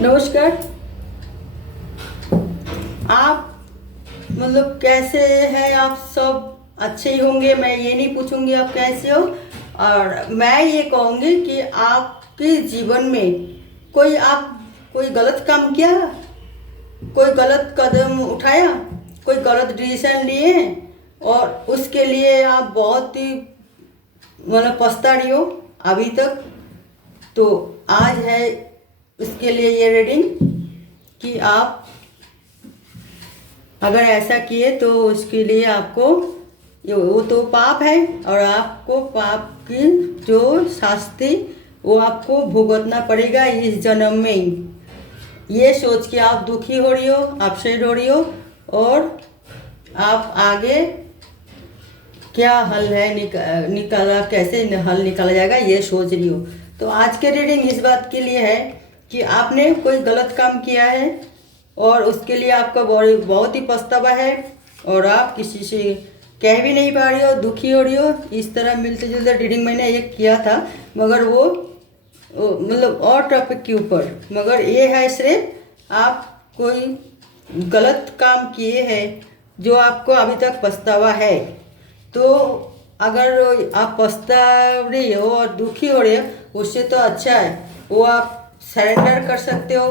नमस्कार। आप कैसे हैं? आप सब अच्छे ही होंगे। मैं ये नहीं पूछूंगी आप कैसे हो, और मैं ये कहूँगी कि आपके जीवन में कोई गलत काम किया, कोई गलत कदम उठाया, कोई गलत डिसीजन लिए और उसके लिए आप बहुत ही पछता रही हो अभी तक। तो आज है उसके लिए ये रीडिंग कि आप अगर ऐसा किए तो उसके लिए आपको वो तो पाप है, और आपको पाप की जो शास्ति वो आपको भुगतना पड़ेगा इस जन्म में ही। ये सोच के आप दुखी हो रही हो, अपसेट हो रही हो, और आप आगे क्या हल है निकाला कैसे हल निकाला जाएगा ये सोच रही हो। तो आज के रीडिंग इस बात के लिए है कि आपने कोई गलत काम किया है और उसके लिए आपका बहुत ही पछतावा है, और आप किसी से कह भी नहीं पा रही हो, दुखी हो रही हो। इस तरह मिलते जुलते रीडिंग मैंने एक किया था, मगर वो और टॉपिक के ऊपर, मगर ये है सिर्फ आप कोई गलत काम किए हैं जो आपको अभी तक पछतावा है। तो अगर आप पछता रही हो और दुखी हो रहे हो, उससे तो अच्छा है वो आप सरेंडर कर सकते हो,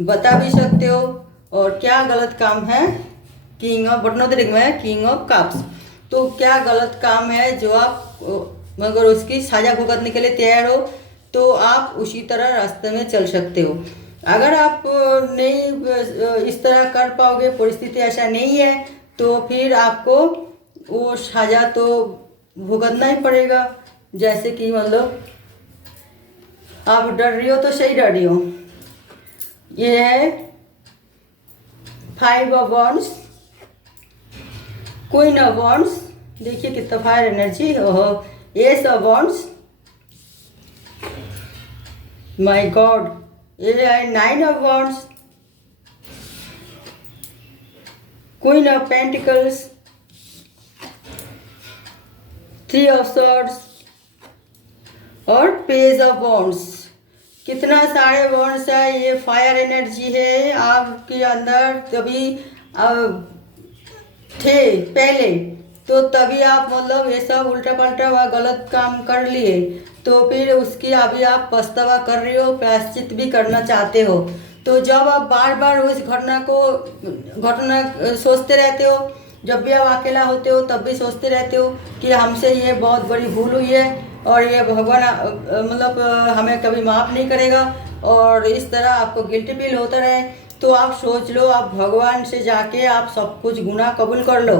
बता भी सकते हो। और क्या गलत काम है, किंग ऑफ बटनों में किंग ऑफ कप्स। तो क्या गलत काम है जो आप मगर उसकी सजा भुगतने के लिए तैयार हो, तो आप उसी तरह रास्ते में चल सकते हो। अगर आप नहीं इस तरह कर पाओगे, परिस्थिति ऐसा नहीं है, तो फिर आपको वो सजा तो भुगतना ही पड़ेगा। जैसे कि आप डर रही हो तो सही डर रही हो। ये है 5 of wands, queen of wands. देखिए कितना fire energy. S of wands, my God. ये है 9 of wands, queen of pentacles, 3 of swords और पेज ऑफ वॉन्ड्स। कितना सारे वॉन्ड्स है। ये फायर एनर्जी है आपके अंदर। तभी थे पहले, तो तभी आप ये सब उल्टा पल्टा व गलत काम कर लिए, तो फिर उसकी अभी आप पछतावा कर रहे हो, प्रायश्चित भी करना चाहते हो। तो जब आप बार बार उस घटना सोचते रहते हो, जब भी आप अकेला होते हो तब भी सोचते रहते हो कि हमसे ये बहुत बड़ी भूल हुई है और ये भगवान हमें कभी माफ़ नहीं करेगा, और इस तरह आपको गिल्ट फील होता रहे, तो आप सोच लो आप भगवान से जाके आप सब कुछ गुनाह कबूल कर लो।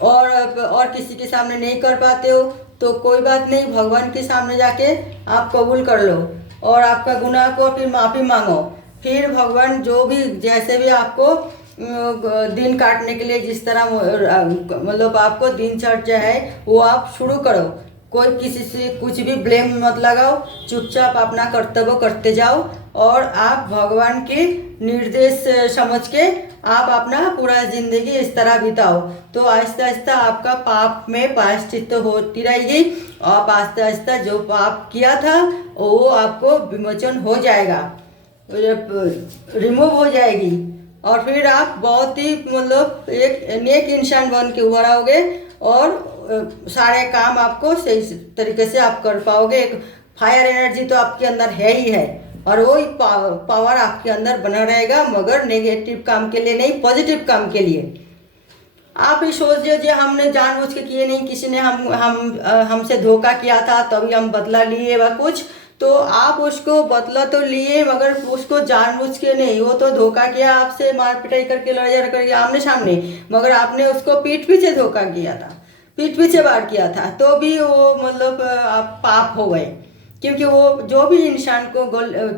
और किसी के सामने नहीं कर पाते हो तो कोई बात नहीं, भगवान के सामने जाके आप कबूल कर लो और आपका गुनाह को फिर माफ़ी मांगो। फिर भगवान जो भी जैसे भी आपको दिन काटने के लिए जिस तरह आपको दिनचर्या है वो आप शुरू करो। कोई किसी से कुछ भी ब्लेम मत लगाओ, चुपचाप अपना कर्तव्य करते जाओ, और आप भगवान के निर्देश समझ के आप अपना पूरा जिंदगी इस तरह बिताओ। तो आहिस्ता आहिस्ता आपका पाप में प्रायश्चित होती रहेगी, और आहिस्ता आहिस्ता जो पाप किया था वो आपको विमोचन हो जाएगा, रिमूव हो जाएगी, और फिर आप बहुत ही एक नेक इंसान बन के उभर आओगे, और सारे काम आपको सही तरीके से आप कर पाओगे। एक फायर एनर्जी तो आपके अंदर है ही है, और वो पावर आपके अंदर बना रहेगा, मगर नेगेटिव काम के लिए नहीं, पॉजिटिव काम के लिए। आप ही सोच लीजिए हमने जानबूझ के किए नहीं, किसी ने हमसे धोखा किया था तभी हम बदला लिए व कुछ, तो आप उसको बदला तो लिए मगर उसको जानबूझ के नहीं। वो तो धोखा किया आपसे, मार पिटाई करके लड़ाई करके आमने सामने, मगर आपने उसको पीठ पीछे धोखा किया था, पीठ पीछे वार किया था, तो भी वो आप पाप हो गए। क्योंकि वो जो भी इंसान को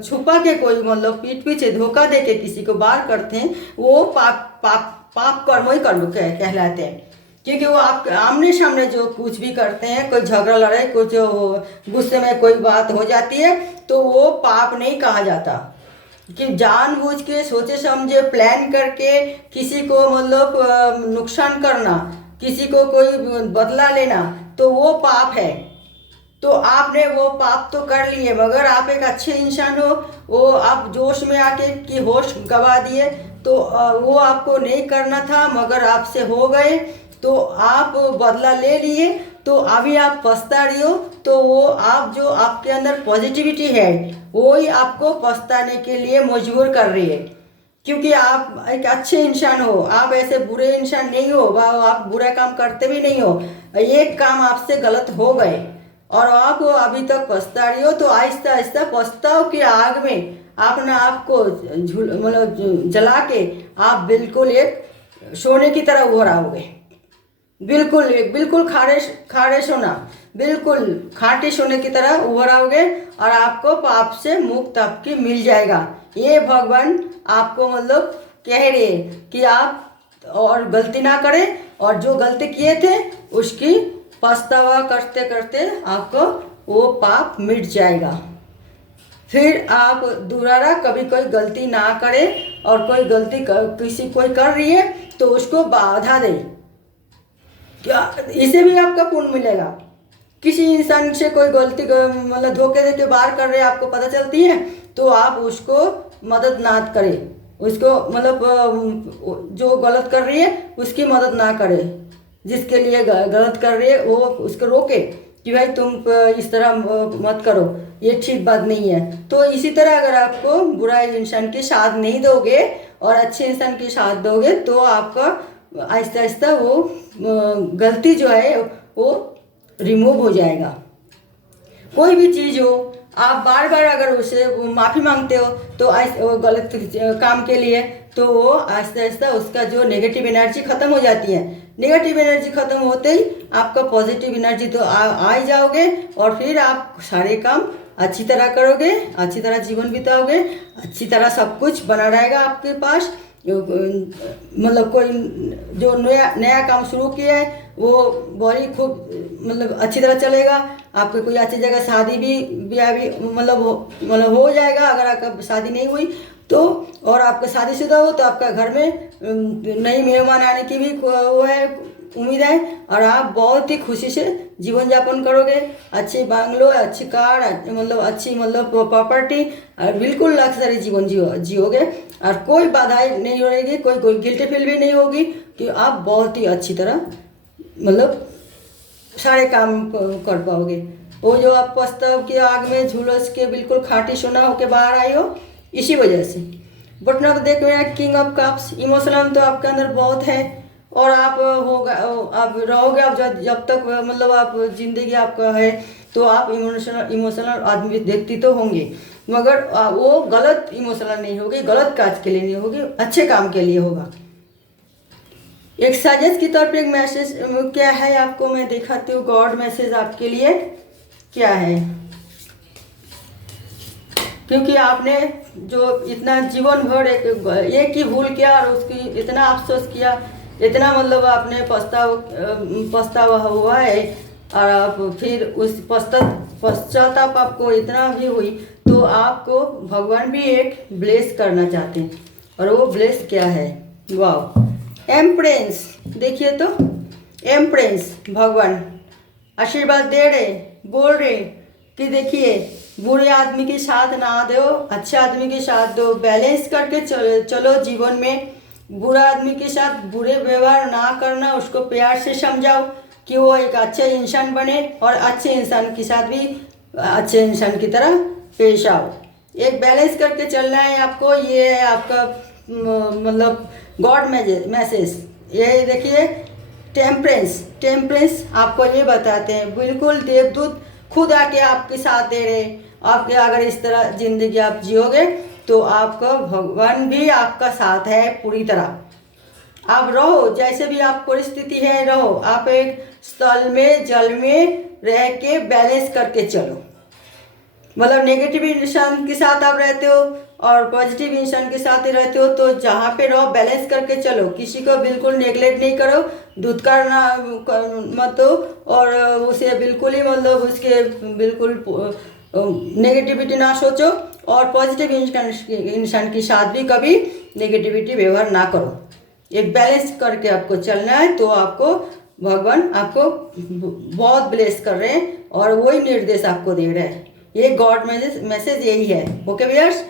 छुपा के कोई पीठ पीछे धोखा दे के किसी को वार करते हैं, वो पाप कर्म ही कर्म कहलाते हैं। क्योंकि वो आप आमने सामने जो कुछ भी करते हैं, कोई झगड़ा लड़ाई, कुछ गुस्से में कोई बात हो जाती है, तो वो पाप नहीं कहा जाता। कि जानबूझ के सोचे समझे प्लान करके किसी को नुकसान करना, किसी को कोई बदला लेना, तो वो पाप है। तो आपने वो पाप तो कर लिए, मगर आप एक अच्छे इंसान हो, वो आप जोश में आके कि होश गवा दिए, तो वो आपको नहीं करना था मगर आपसे हो गए, तो आप बदला ले लिए, तो अभी आप पछता रही हो। तो वो आप जो आपके अंदर पॉजिटिविटी है वो ही आपको पछताने के लिए मजबूर कर रही है, क्योंकि आप एक अच्छे इंसान हो, आप ऐसे बुरे इंसान नहीं हो, आप बुरा काम करते भी नहीं हो। एक काम आपसे गलत हो गए और आप अभी तक पछता रही हो, तो आहिस्ता आहिस्ता पछताव की आग में आप ना आपको मतलब जला के आप बिल्कुल एक सोने की तरह उभर आओगे। बिल्कुल खारे सोना, बिल्कुल खाटी सोने की तरह उभर आओगे और आपको पाप से मुक्त आपकी मिल जाएगा। ये भगवान आपको मतलब कह रहे कि आप और गलती ना करें, और जो गलती किए थे उसकी पछतावा करते करते आपको वो पाप मिट जाएगा। फिर आप दोबारा कभी कोई गलती ना करें, और कोई गलती किसी कोई कर रही है तो उसको बाधा दे, क्या इसे भी आपका पुण्य मिलेगा। किसी इंसान से कोई गलती मतलब धोखे दे के बाहर कर रहे आपको पता चलती है, तो आप उसको मदद ना करें, उसको मतलब जो गलत कर रही है उसकी मदद ना करें, जिसके लिए गलत कर रही है वो उसको रोके कि भाई तुम इस तरह मत करो, ये ठीक बात नहीं है। तो इसी तरह अगर आपको बुरा इंसान की साथ नहीं दोगे और अच्छे इंसान की साथ दोगे, तो आपका आहिस्ता आहिस्ता वो गलती जो है वो रिमूव हो जाएगा। कोई भी चीज़ हो, आप बार बार अगर उसे माफ़ी मांगते हो तो वो गलत काम के लिए, तो वो आहिस्ता आहिस्ता उसका जो नेगेटिव एनर्जी ख़त्म हो जाती है। नेगेटिव एनर्जी ख़त्म होते ही आपका पॉजिटिव एनर्जी तो आ ही जाओगे, और फिर आप सारे काम अच्छी तरह करोगे, अच्छी तरह जीवन बिताओगे, अच्छी तरह सब कुछ बना रहेगा आपके पास। मतलब कोई जो नया काम शुरू किया है वो बड़ी खूब मतलब अच्छी तरह चलेगा। आपके कोई अच्छी जगह शादी भी ब्याह भी मतलब हो जाएगा। अगर आपका शादी नहीं हुई तो, और आपका शादीशुदा हो तो आपका घर में नई मेहमान आने की भी वो है उम्मीद है, और आप बहुत ही खुशी से जीवन यापन करोगे। अच्छी बांग्लो, अच्छी कार, मतलब अच्छी मतलब प्रॉपर्टी, और बिल्कुल लग्जरी जीवन जियोगे, और कोई बाधाएं नहीं रहेगी, कोई गिल्टी फील भी नहीं होगी, कि आप बहुत ही अच्छी तरह मतलब सारे काम कर पाओगे। वो जो आप पछताव की आग में झुलस के बिल्कुल खाटी सोना होके बाहर आई हो, इसी वजह से। बट ना देख रहे हैं किंग ऑफ कप्स, इमोशनल तो आपके अंदर बहुत है, और आप आप रहोगे, आप जब तक मतलब आप जिंदगी आपका है तो आप इमोशनल आदमी व्यक्ति तो होंगे, मगर वो गलत इमोशनल नहीं होगी, गलत काज के लिए नहीं होगी, अच्छे काम के लिए होगा। एक सजेस्ट की तौर पे एक मैसेज क्या है आपको मैं दिखाती हूँ। गॉड मैसेज आपके लिए क्या है, क्योंकि आपने जो इतना जीवन भर एक ही भूल किया और उसकी इतना अफसोस किया, इतना मतलब आपने पछतावा हुआ है, और आप फिर उस पश्चाताप आपको इतना भी हुई, तो आपको भगवान भी एक ब्लेस करना चाहते हैं। और वो ब्लेस क्या है, वाह, एम्प्रेंस। देखिए तो एम्प्रेंस भगवान आशीर्वाद दे रहे, बोल रहे कि देखिए बुरे आदमी के साथ ना दो, अच्छे आदमी के साथ दो, बैलेंस करके चलो जीवन में। बुरा आदमी के साथ बुरे व्यवहार ना करना, उसको प्यार से समझाओ कि वो एक अच्छे इंसान बने, और अच्छे इंसान के साथ भी अच्छे इंसान की तरह पेश आओ। एक बैलेंस करके चलना है आपको। ये है आपका मतलब गॉड मैसेज। ये देखिए टेम्परेंस आपको ये बताते हैं, बिल्कुल देवदूत खुद आके आपके साथ दे रहे। आपके अगर इस तरह जिंदगी आप जियोगे तो आपका भगवान भी आपका साथ है पूरी तरह। आप रहो जैसे भी आप परिस्थिति है, रहो आप एक स्थल में जल में रह के बैलेंस करके चलो। मतलब नेगेटिव इंसान के साथ आप रहते हो और पॉजिटिव इंसान के साथ ही रहते हो, तो जहाँ पे रहो बैलेंस करके चलो। किसी को बिल्कुल नेगलेक्ट नहीं करो, धुतकार ना मत हो, और उसे बिल्कुल ही मतलब उसके बिल्कुल नेगेटिविटी ना सोचो, और पॉजिटिव इंसान के साथ भी कभी नेगेटिविटी व्यवहार ना करो। एक बैलेंस करके आपको चलना है, तो आपको भगवान आपको बहुत ब्लेस कर रहे हैं और वही निर्देश आपको दे रहे हैं। ये गॉड मैसेज यही है। ओके व्यूअर्स,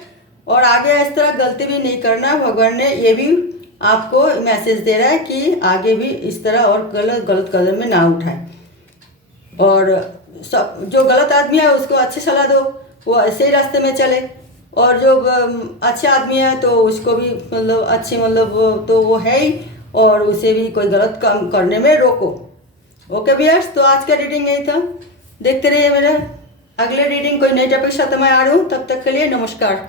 और आगे इस तरह गलती भी नहीं करना। भगवान ने ये भी आपको मैसेज दे रहा है कि आगे भी इस तरह और गलत कदम में ना उठाए। और सब जो गलत आदमी है उसको अच्छी सलाह दो, वो ऐसे ही रास्ते में चले। और जो अच्छे आदमी है तो उसको भी मतलब अच्छी मतलब तो वो है ही, और उसे भी कोई गलत काम करने में रोको। ओके व्यूअर्स, तो आज का रीडिंग यही था। देखते रहिए मेरा अगले रीडिंग कोई नई टॉपिक के साथ मैं आ रहा हूँ। तब तक के लिए नमस्कार।